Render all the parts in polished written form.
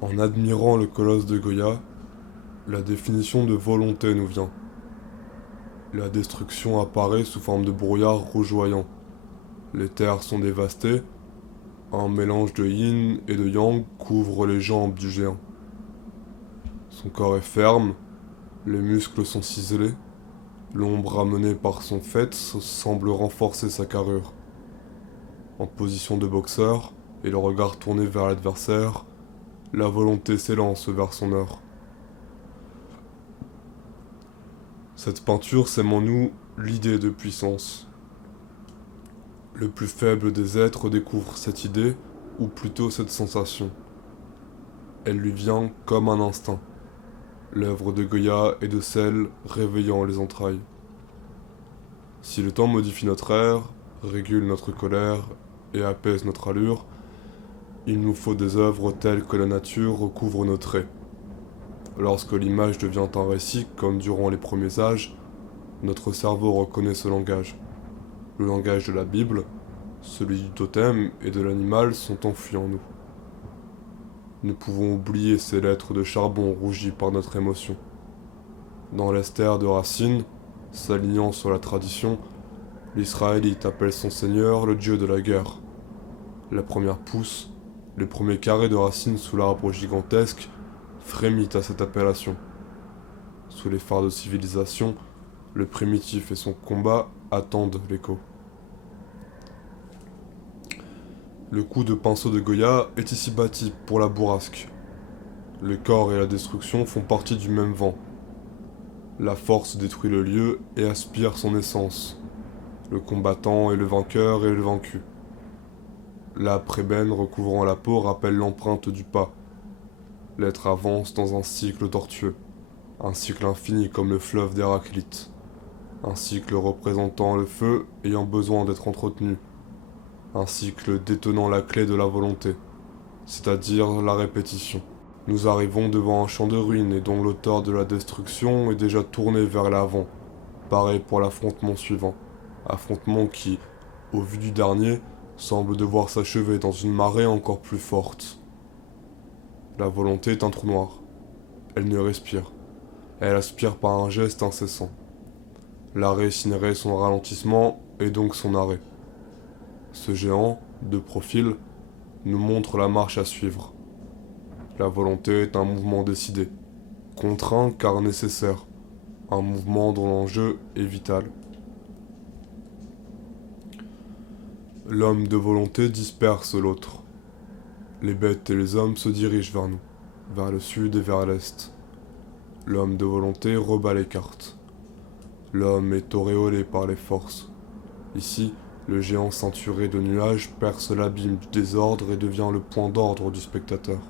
En admirant le colosse de Goya, la définition de volonté nous vient. La destruction apparaît sous forme de brouillard rougeoyant. Les terres sont dévastées, un mélange de yin et de yang couvre les jambes du géant. Son corps est ferme, les muscles sont ciselés, l'ombre amenée par son fait semble renforcer sa carrure. En position de boxeur, et le regard tourné vers l'adversaire, la volonté s'élance vers son heure. Cette peinture sème en nous l'idée de puissance. Le plus faible des êtres découvre cette idée, ou plutôt cette sensation. Elle lui vient comme un instinct. L'œuvre de Goya est de celle réveillant les entrailles. Si le temps modifie notre air, régule notre colère et apaise notre allure, il nous faut des œuvres telles que la nature recouvre nos traits. Lorsque l'image devient un récit, comme durant les premiers âges, notre cerveau reconnaît ce langage. Le langage de la Bible, celui du totem et de l'animal sont enfuis en nous. Nous pouvons oublier ces lettres de charbon rougies par notre émotion. Dans l'Esther de Racine, s'alignant sur la tradition, l'Israélite appelle son Seigneur le Dieu de la guerre. La première pousse, les premiers carrés de racines sous l'arbre gigantesque, frémit à cette appellation. Sous les phares de civilisation, le primitif et son combat attendent l'écho. Le coup de pinceau de Goya est ici bâti pour la bourrasque. Le corps et la destruction font partie du même vent. La force détruit le lieu et aspire son essence. Le combattant est le vainqueur et le vaincu. La prébène recouvrant la peau rappelle l'empreinte du pas. L'être avance dans un cycle tortueux, un cycle infini comme le fleuve d'Héraclite, un cycle représentant le feu ayant besoin d'être entretenu, un cycle détenant la clé de la volonté, c'est-à-dire la répétition. Nous arrivons devant un champ de ruines et dont l'auteur de la destruction est déjà tourné vers l'avant, pareil pour l'affrontement suivant, affrontement qui, au vu du dernier, semble devoir s'achever dans une marée encore plus forte. La volonté est un trou noir. Elle ne respire. Elle aspire par un geste incessant. L'arrêt signerait son ralentissement et donc son arrêt. Ce géant, de profil, nous montre la marche à suivre. La volonté est un mouvement décidé, contraint car nécessaire, un mouvement dont l'enjeu est vital. L'homme de volonté disperse l'autre. Les bêtes et les hommes se dirigent vers nous, vers le sud et vers l'est. L'homme de volonté rebat les cartes. L'homme est auréolé par les forces. Ici, le géant ceinturé de nuages perce l'abîme du désordre et devient le point d'ordre du spectateur.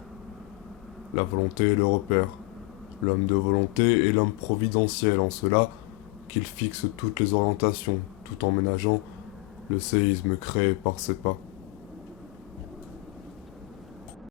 La volonté est le repère. L'homme de volonté est l'homme providentiel en cela qu'il fixe toutes les orientations, tout en ménageant le séisme créé par ses pas.